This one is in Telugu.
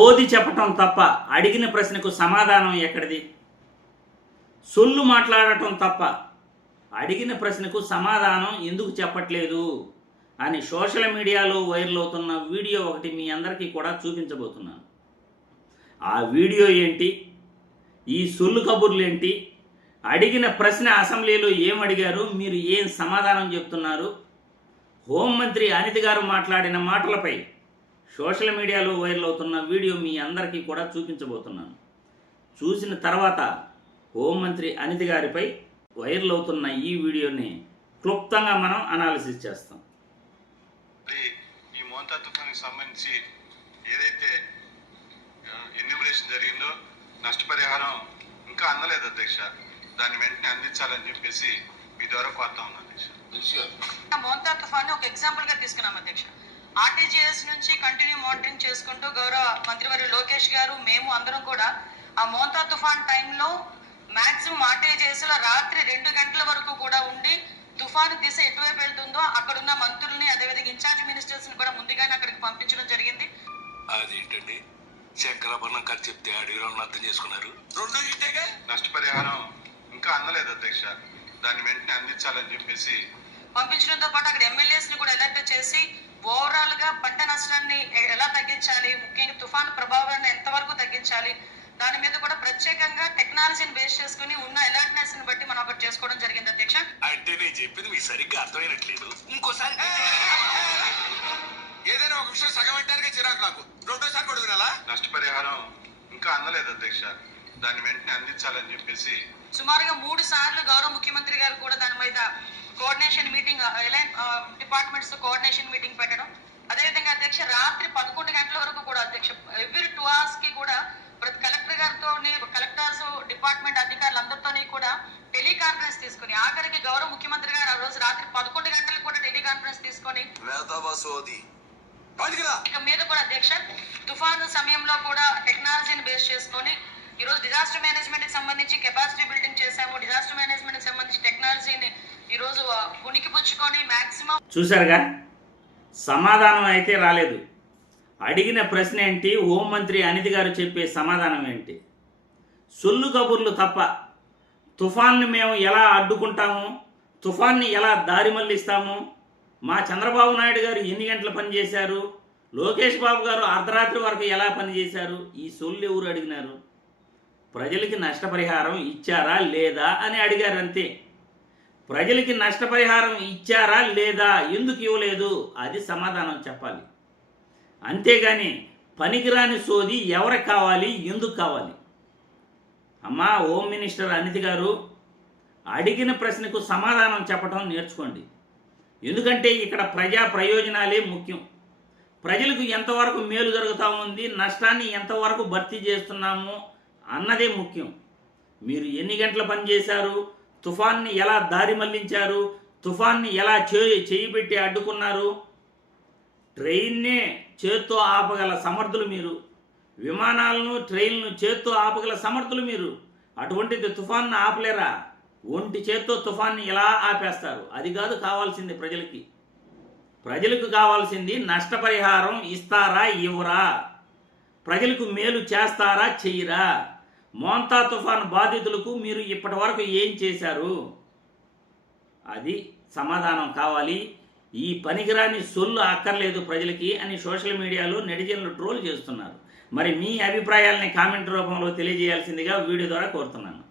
సోది చెప్పటం తప్ప అడిగిన ప్రశ్నకు సమాధానం ఎక్కడిది? సొల్లు మాట్లాడటం తప్ప అడిగిన ప్రశ్నకు సమాధానం ఎందుకు చెప్పట్లేదు అని సోషల్ మీడియాలో వైరల్ అవుతున్న వీడియో ఒకటి మీ అందరికీ కూడా చూపించబోతున్నాను. ఆ వీడియో ఏంటి, ఈ సొల్లు కబుర్లు ఏంటి, అడిగిన ప్రశ్న అసెంబ్లీలో ఏం అడిగారు, మీరు ఏం సమాధానం చెప్తున్నారు, హోంమంత్రి అనిత గారు మాట్లాడిన మాటలపై సోషల్ మీడియాలో వైరల్ అవుతున్న వీడియో మీ అందరికీ కూడా చూపించబోతున్నాను. చూసిన తర్వాత హోంమంత్రి అనిత గారిపై వైరల్ అవుతున్న ఈ వీడియోని క్లుప్తంగా మనం అనాలిసిస్ చేస్తాం. ఈ మోంతా తుఫానికి సంబంధించి ఏదైతే ఎన్యూమరేషన్ జరిగిందో నష్టపరిహారం ఇంకా అందలేదు అధ్యక్ష. దాన్ని వెంటనే అందించాలని చెప్పేసి మీ ద్వారా కోరుతా ఉన్నాను అధ్యక్ష. మోంతా తుఫాన్ ఒక ఎగ్జాంపుల్ గా తీసుకున్నాం అధ్యక్ష. ఆర్టీజీఎస్ నుంచి కంటిన్యూ మానిటరింగ్ చేసుకుంటూ గౌరవ మంత్రివర్యులు లోకేష్ గారు, మేము అందరం కూడా ఆ మోంతా తుఫాన్ టైంలో మాక్సిమం ఆర్టీజీఎస్ లో రాత్రి 2 గంటల వరకు కూడా ఉండి తుఫాను దిశ ఎటువైపు వెళ్తుందో అక్కడున్న మంత్రుల్ని, అదేవిధంగా ఇన్ఛార్జ్ మినిస్టర్స్ ని కూడా ముందుగానే అక్కడికి పంపించడం జరిగింది. అదేంటండి, శంకరాభరణం కథ చెప్తే అడిగిన అర్థం చేసుకున్నారు. నష్టపరిహారం ఇంకా అందలేదు అధ్యక్ష. దాన్ని వెంటనే అందించాలని చెప్పేసి పంపించడంతో పాటు అక్కడ ఎమ్మెల్యేస్ ని కూడా అలర్ట్ చేసి ఓవరాల్ గా పంట నష్టాన్ని ఎలా తగ్గించాలి, ముఖ్యంగా తుఫాను ప్రభావాన్ని ఎంతవరకు తగ్గించాలి, దాని మీద కూడా ప్రత్యేకంగా టెక్నాలజీని బేస్ చేసుకుని ఉన్న అలర్ట్నెస్ ని బట్టి మనం ఒకటి చేసుకోవడం జరిగింది అధ్యక్ష. అంటే నేను చెప్పింది మీకు సరిగ్గా అర్థమైనట్లేదు. ఇంకోసారి ఏదైనా ఒక విషయం సగం వింటానికి చిరాకు నాకు. రెండోసారి కూడా వినాలా? నష్టపరిహారం ఇంకా అందలేదు అధ్యక్ష. దాన్ని వెంటనే అందించాలని చెప్పేసి సుమారుగా 3 సార్లు గౌరవ ముఖ్యమంత్రి గారు కూడా దాని మీద coordination meeting, departments coordination meeting పెట్టడం. అదేవిధంగా అధ్యక్ష రాత్రి 11 గంటల వరకు కూడా అధ్యక్ష ఎవ్రీ 2 hours కి కూడా ప్రతి కలెక్టర్ గారితో, కలెక్టర్స్, డిపార్ట్మెంట్ అధికారులందరితో కూడా టెలికాన్ఫరెన్స్ తీసుకుని, ఆఖరికి గౌరవ ముఖ్యమంత్రి గారు ఆ రోజు రాత్రి 11 గంటలకు కూడా టెలికాన్ఫరెన్స్ తీసుకొని ఇక మీద కూడా అధ్యక్ష తుఫాను సమయంలో కూడా టెక్నాలజీని బేస్ చేసుకొని ఈ రోజు డిజాస్టర్ మేనేజ్మెంట్ కి సంబంధించి కెపాసిటీ బిల్డింగ్ చేశాము. డిజాస్టర్ మేనేజ్మెంట్ కి సంబంధించి టెక్నాలజీని ఈ రోజు ఉనికి పుచ్చుకొని మాక్సిమం. చూశారుగా, సమాధానం అయితే రాలేదు. అడిగిన ప్రశ్న ఏంటి, హోంమంత్రి అనిత గారు చెప్పే సమాధానం ఏంటి? సొల్లు కబుర్లు తప్ప తుఫాన్ని మేము ఎలా అడ్డుకుంటాము, తుఫాన్ని ఎలా దారి మళ్లిస్తాము, మా చంద్రబాబు నాయుడు గారు ఎన్ని గంటలు పనిచేశారు, లోకేష్ బాబు గారు అర్ధరాత్రి వరకు ఎలా పనిచేశారు, ఈ సొల్లు ఎవరు అడిగినారు? ప్రజలకి నష్టపరిహారం ఇచ్చారా లేదా అని అడిగారు అంతే. ప్రజలకి నష్టపరిహారం ఇచ్చారా లేదా, ఎందుకు ఇవ్వలేదు, అది సమాధానం చెప్పాలి. అంతేగాని పనికిరాని సోది ఎవరికి కావాలి, ఎందుకు కావాలి? అమ్మా హోమ్ మినిస్టర్ అనిత గారు, అడిగిన ప్రశ్నకు సమాధానం చెప్పడం నేర్చుకోండి. ఎందుకంటే ఇక్కడ ప్రజా ప్రయోజనాలే ముఖ్యం. ప్రజలకు ఎంతవరకు మేలు జరుగుతూ ఉంది, నష్టాన్ని ఎంతవరకు భర్తీ చేస్తున్నాము అన్నదే ముఖ్యం. మీరు ఎన్ని గంటల పని చేశారు, తుఫాన్ని ఎలా దారి మళ్లించారు, తుఫాన్ని ఎలా చేయి పెట్టి అడ్డుకున్నారు, ట్రైన్నే చేత్తో ఆపగల సమర్థులు మీరు, విమానాలను ట్రైన్లను చేత్తో ఆపగల సమర్థులు మీరు. అటువంటిది తుఫాన్ని ఆపలేరా? ఒంటి చేత్తో తుఫాన్ని ఎలా ఆపేస్తారు? అది కాదు కావాల్సింది ప్రజలకి. ప్రజలకు కావాల్సింది నష్టపరిహారం ఇస్తారా ఇవ్వరా, ప్రజలకు మేలు చేస్తారా చెయ్యరా, మోంతా తుఫాన్ బాధితులకు మీరు ఇప్పటి వరకు ఏం చేశారు, అది సమాధానం కావాలి. ఈ పనికిరాని సొల్లు అక్కర్లేదు ప్రజలకి అని సోషల్ మీడియాలో నెటిజన్లు ట్రోల్ చేస్తున్నారు. మరి మీ అభిప్రాయాలని కామెంట్ రూపంలో తెలియజేయాల్సిందిగా వీడియో ద్వారా కోరుతున్నాను.